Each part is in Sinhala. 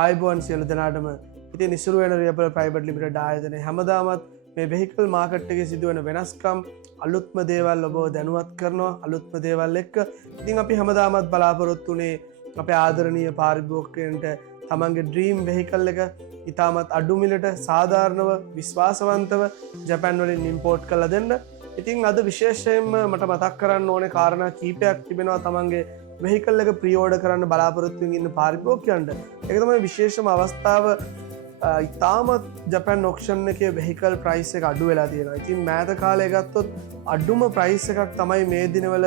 ආයිබෝන් සියලු දෙනාටම ඉතින් ඉසුරු වෙන රියපල් ප්‍රයිවට් ලිමිටඩ් ආයතනයේ හැමදාමත් මේ වෙහිකල් මාකට් එකේ සිදුවෙන වෙනස්කම් අලුත්ම දේවල් ඔබව දැනුවත් කරනවා අලුත්ම දේවල් එක්ක. ඉතින් අපි හැමදාමත් බලාපොරොත්තු වෙන්නේ අපේ ආදරණීය පාරිභෝගිකයන්ට තමන්ගේ ඩ්‍රීම් වෙහිකල් එක ඉතාමත් අඩු මිලට සාධාරණව විශ්වාසවන්තව ජපාන් වලින් ඉම්පෝර්ට් කරලා දෙන්න. ඉතින් අද විශේෂයෙන්ම මට මතක් කරන්න ඕනේ කාරණා කීපයක් තිබෙනවා තමන්ගේ වෙහිකල් එක ප්‍රී ඕඩර් කරන්න බලාපොරොත්තු වෙමින් ඉන්න පාරිභෝගිකයන්ට. ඒක තමයි විශේෂම අවස්ථාව. ඉතාමත් ජපන් ඔක්ෂන් එකේ වෙහිකල් ප්‍රයිස් එක අඩු වෙලා තියෙනවා. ඉතින් මෑත කාලේ ගත්තොත් අඩුම ප්‍රයිස් එකක් තමයි මේ දිනවල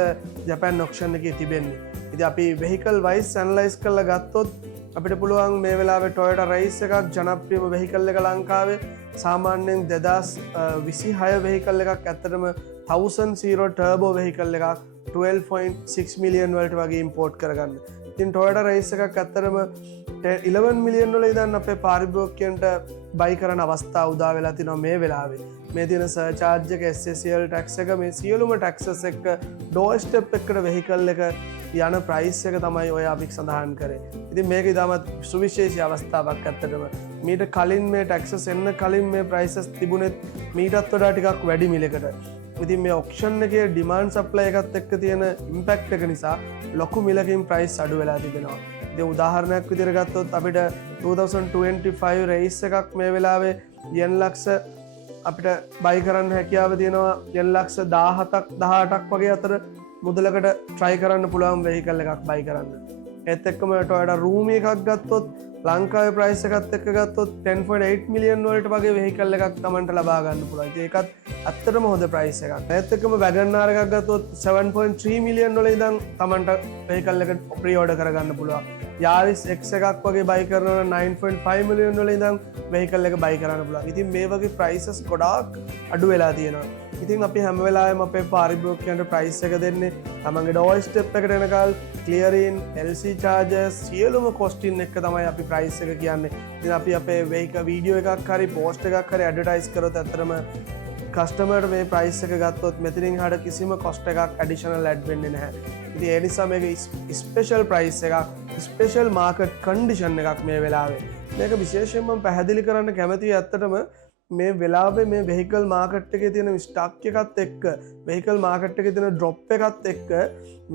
ජපන් ඔක්ෂන් එකේ තිබෙන්නේ. ඉතින් අපි වෙහිකල් වයිස් ඇනලයිස් කරලා ගත්තොත් අපිට පුළුවන් මේ වෙලාවේ Toyota Race එකක් ජනප්‍රියම වෙහිකල් එක ලංකාවේ සාමාන්‍යයෙන් 2026 වෙහිකල් එකක් ඇත්තටම 1000 ටර්බෝ වෙහිකල් එකක් 12.6 මිලියන් වලට වගේ ඉම්පෝර්ට් කරගන්න. ඉතින් Toyota Race එකක් ඇත්තටම 11 මිලියන් වල ඉඳන් අපේ පාරිභෝගිකයන්ට බයි කරන අවස්ථා උදා වෙලා තිනවා මේ වෙලාවේ. මේ තියෙන සර්චාර්ජ් එක SSL ටැක්ස් එක මේ සියලුම ටැක්සස් එක්ක ඩෝර් ස්ටෙප් එකකට වෙහිකල් එක යන ප්‍රයිස් එක තමයි ඔය අපි සඳහන් කරේ. ඉතින් මේක ඉතාමත් සුවිශේෂී අවස්ථාවක් ඇත්තටම. මීට කලින් මේ ටැක්සස් එන්න කලින් මේ ප්‍රයිසස් තිබුණෙත් මීටත් වඩා ටිකක් වැඩි මිලකට. ඉතින් මේ ඔක්ෂන් එකේ ඩිමාන්ඩ් සප්ලයි එකත් එක්ක තියෙන ඉම්පැක්ට් එක නිසා ලොකු මිලකින් ප්‍රයිස් අඩු වෙලා තිබෙනවා. ඉතින් උදාහරණයක් විදිහට ගත්තොත් අපිට 2025 රේස් එකක් මේ වෙලාවේ yen ලක්ෂ අපිට බයි කරන්න හැකියාව තියෙනවා yen ලක්ෂ 17ක් 18ක් වගේ අතර මුදලකට try කරන්න පුළුවන් වෙහිකල් එකක් බයි කරන්න. ඒත් එක්කම Toyota Roomy එකක් ගත්තොත් ලංකාවේ ප්‍රයිස් එකත් එක්ක ගත්තොත් 10.8 මිලියන් වලට වගේ වෙහිකල් එකක් Tamanට ලබා ගන්න පුළුවන්. ඉතින් ඒකත් ඇත්තටම හොඳ ප්‍රයිස් එකක්. ඒත් එක්කම WagonR එකක් ගත්තොත් 7.3 මිලියන් වල ඉඳන් Tamanට වෙහිකල් එක ප්‍රී ඕඩර් කරගන්න පුළුවන්. Yaris X එකක් වගේ බයි කරනවා 9.5 මිලියන් වල ඉඳන් වෙහිකල් එක බයි කරන්න පුළුවන්. ඉතින් මේ වගේ ප්‍රයිසස් ගොඩාක් අඩු වෙලා තියෙනවා. ඉතින් අපි හැම වෙලාවෙම අපේ පාරිභෝගිකයන්ට ප්‍රයිස් එක දෙන්නේ තමන්ගේ ඩෝර් ස්ටෙප් එකට එනකල් ක්ලියරින් LC charges සියලුම කොස්ටින් එක තමයි අපි ප්‍රයිස් එක කියන්නේ. ඉතින් අපි අපේ වෙහිකල් වීඩියෝ එකක් හරි පෝස්ට් එකක් හරි ඇඩ්වර්ටයිස් කරොත් ඇත්තටම කස්ටමර්ට මේ ප්‍රයිස් එක ගත්තොත් මෙතනින් හට කිසිම කොස්ට් එකක් ඇඩිෂනල් ඇඩ් වෙන්නේ නැහැ. ඉතින් ඒ නිසා මේක ස්පෙෂල් ප්‍රයිස් එකක් ස්පෙෂල් මාකට් කන්ඩිෂන් එකක් මේ වෙලාවේ. මේක විශේෂයෙන්ම මම පැහැදිලි කරන්න කැමතියි ඇත්තටම මේ වෙලාවේ මේ වෙහිකල් මාකට් එකේ තියෙන ස්ටොක් එකත් එක්ක වෙහිකල් මාකට් එකේ තියෙන ඩ්‍රොප් එකත් එක්ක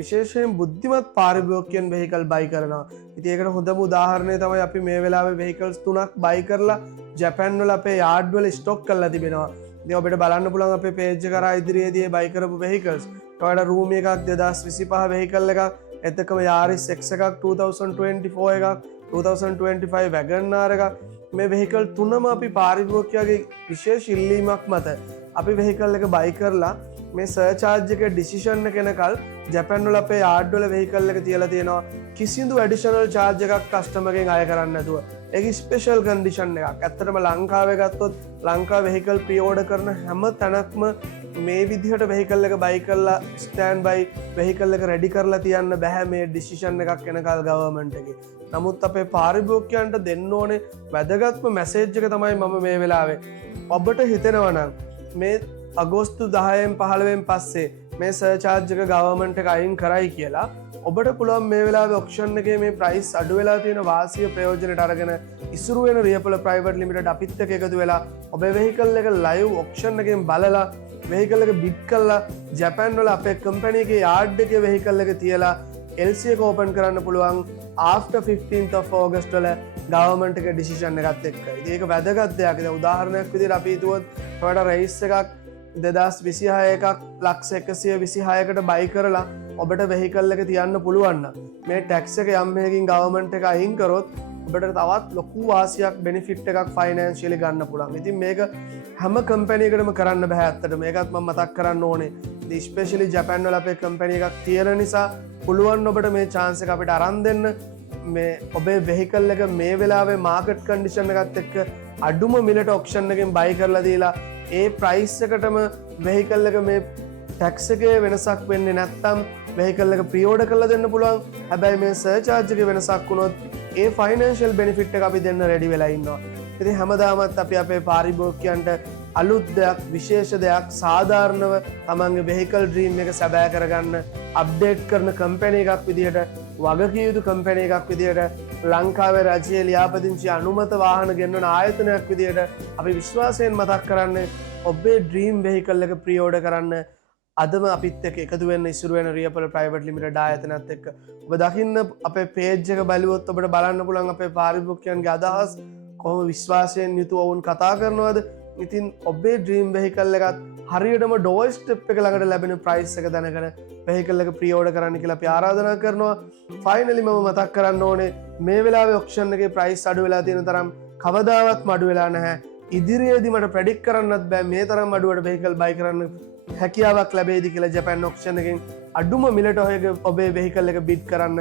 විශේෂයෙන් බුද්ධිමත් පාරිභෝගිකයන් වෙහිකල් බයි කරනවා. ඉතින් ඒකට හොඳම උදාහරණය තමයි අපි මේ වෙලාවේ වෙහිකල්ස් 3ක් බයි කරලා ජපාන් වල අපේ යාඩ් වල ස්ටොක් කරලා තිබෙනවා. ඉතින් ඔබට බලන්න පුළුවන් අපේ පේජ් එක කරා ඉදිරියේදී බයි කරපු වෙහිකල්ස් Toyota Roomy එකක් 2025 වෙහිකල් එකක් එතකම Yaris X එකක් 2024 එකක් 2025 WagonR එකක් මේ වෙහිකල් තුනම අපි පාරිභෝගිකයාගේ විශේෂ ඉල්ලීමක් මත අපි වෙහිකල් එක බයි කරලා මේ සර්චාර්ජ් එක ඩිසිෂන් එක එනකල් ජපාන් වල අපේ යාඩ් වල වෙහිකල් එක තියලා තියෙනවා කිසිදු ඇඩිෂනල් charge එකක් කස්ටමර්ගෙන් අය කරන්න නැතුව. ඒක ස්පෙෂල් කන්ඩිෂන් එකක්. ඇත්තටම ලංකාවේ ගත්තොත් ලංකාවේ වෙහිකල් ප්‍රී ඕඩර් කරන හැම තැනක්ම මේ විදිහට වෙහිකල් එක බයි කරලා ස්ටෑන්ඩ් බයි වෙහිකල් එක රෙඩි කරලා තියන්න බෑ මේ ඩිසිෂන් එකක් එනකල් ගවර්න්මන්ට් එකේ. නමුත් අපේ පාරිභෝගිකයන්ට දෙන්න ඕනේ වැදගත්ම මැසේජ් එක තමයි මම මේ වෙලාවේ ඔබට හිතෙනවා නම් මේ අගෝස්තු 10න් 15න් පස්සේ මේ සර්චාර්ජ් එක ගවර්න්මන්ට් එක අයින් කරයි කියලා ඔබට පුළුවන් මේ වෙලාවේ ඔක්ෂන් එකේ මේ ප්‍රයිස් අඩු වෙලා තියෙන වාසිය ප්‍රයෝජනට අරගෙන ඉසුරු වෙන රියපොල ප්‍රයිවට් ලිමිටඩ් අපිත් එක්ක එකතු වෙලා ඔබේ වෙහිකල් එක ලයිව් ඔක්ෂන් එකෙන් බලලා වෙහිකල් එක බිඩ් කරලා ජපාන් වල අපේ කම්පැනි එකේ යාඩ් එකේ වෙහිකල් එක තියලා LC එක ඕපන් කරන්න පුළුවන් after 15th of August වල ගවර්න්මන්ට් එක ඩිසිෂන් එකත් එක්ක. ඉතින් ඒක වැදගත් දෙයක්. දැන් උදාහරණයක් විදිහට අපි හිතුවොත් Toyota Race එකක් 2026 එකක් ලක්ෂ 126කට බයි කරලා ඔබට වෙහිකල් එක තියන්න පුළුවන් නම් මේ ටැක්ස් එක යම් මේකින් ගවර්න්මන්ට් එක අයින් කරොත් ඔබට තවත් ලොකු වාසියක් බෙනිෆිට් එකක් ෆයිනෑන්ෂියලි ගන්න පුළුවන්. ඉතින් මේක හැම කම්පැනි එකකටම කරන්න බෑ ඇත්තට. මේකත් මම මතක් කරන්න ඕනේ. ඉතින් ස්පෙෂලි ජපාන් වල අපේ කම්පැනි එකක් තියෙන නිසා පුළුවන් ඔබට මේ chance එක අපිට අරන් දෙන්න. මේ ඔබේ වෙහිකල් එක මේ වෙලාවේ මාකට් කන්ඩිෂන් එකත් එක්ක අඩුම මිලට ඔක්ෂන් එකෙන් බයි කරලා දීලා ඒ ප්‍රයිස් එකටම වෙහිකල් එක මේ ටැක්ස් එකේ වෙනසක් වෙන්නේ නැත්නම් වෙහිකල් එක ප්‍රී ඕඩර් කරලා දෙන්න පුළුවන්. හැබැයි මේ සර්චාර්ජ් එකේ වෙනසක් වුණොත් ඒ ෆයිනෑන්ෂියල් බෙනිෆිට් එක අපි දෙන්න රෙඩි වෙලා ඉන්නවා. ඉතින් හැමදාමත් අපි අපේ පාරිභෝගිකයන්ට අලුත් දෙයක් විශේෂ දෙයක් සාධාරණව තමන්ගේ වෙහිකල් ඩ්‍රීම් එක සැබෑ කරගන්න අප්ඩේට් කරන කම්පැනි එකක් විදිහට වගකියයුතු කම්පැන එකක් විදියට ලංකාවේ රජයේ ලියාපදිංචි අනුමත වාහන ගෙන්වන ආයතනයක් විදියට අපි විශ්වාසයෙන් මතක් කරන්න ඔබේ ඩ්‍රීම් වෙහිකල් එක ප්‍රියෝඩ කරන්න අදම අපිත් එක්ක එකතු වෙන්න ඉස්සුරුවෙන රියපල ප්‍රයිවට් ලිමිටඩ් ආයතනත් එක්ක ඔබ දකින්න අපේ පේජ් එක බලුවොත් ඔබට බලන්න පුළුවන් අපේ පාරිභෝගිකයන්ගේ අදහස් කොහොම විශ්වාසයෙන් යුතුව ඔවුන් කතා කරනවද. ඉතින් ඔබේ ඩ්‍රීම් වෙහිකල් එකත් හරියටම ඩෝර් ස්ටෙප් එක ළඟට ලැබෙන ප්‍රයිස් එක දැනගෙන වෙහිකල් එක ප්‍රියෝඩර් කරන්න කියලා අපි ආරාධනා කරනවා. ෆයිනලි මම මතක් කරන්න ඕනේ මේ වෙලාවේ ඔක්ෂන් එකේ ප්‍රයිස් අඩු වෙලා තියෙන තරම් කවදාවත් අඩු වෙලා නැහැ. ඉදිරියේදී මට ප්‍රෙඩික්ට් කරන්නත් බෑ මේ තරම් අඩුවට වෙහිකල් බයි කරන්න හැකියාවක් ලැබේද කියලා ජපාන් ඔක්ෂන් එකෙන් අඩුම මිලට ඔබේ වෙහිකල් එක බිඩ් කරන්න.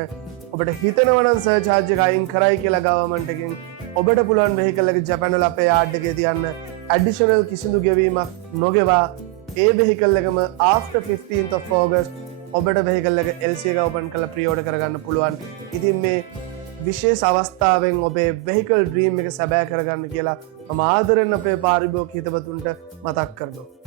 ඔබට හිතනවා නම් සර්චාර්ජ් එක අයින් කරයි කියලා ගවර්න්මන්ට් එකෙන් ඔබට පුළුවන් වෙහිකල් එක ජපාන් වල අපේ යාඩ් එකේ තියන්න ඇඩිෂනල් කිසිදු ගෙවීමක් නොගෙවා ඒ වෙහිකල් එකම after 15th of August ඔබට වෙහිකල් එක LC එක ඕපන් කරලා ප්‍රී-ඕඩර් කරගන්න පුළුවන්. ඉතින් මේ විශේෂ අවස්ථාවෙන් ඔබේ වෙහිකල් ඩ්‍රීම් එක සැබෑ කරගන්න කියලා මම ආදරෙන් අපේ පාරිභෝගික හිතවතුන්ට මතක් කරනවා.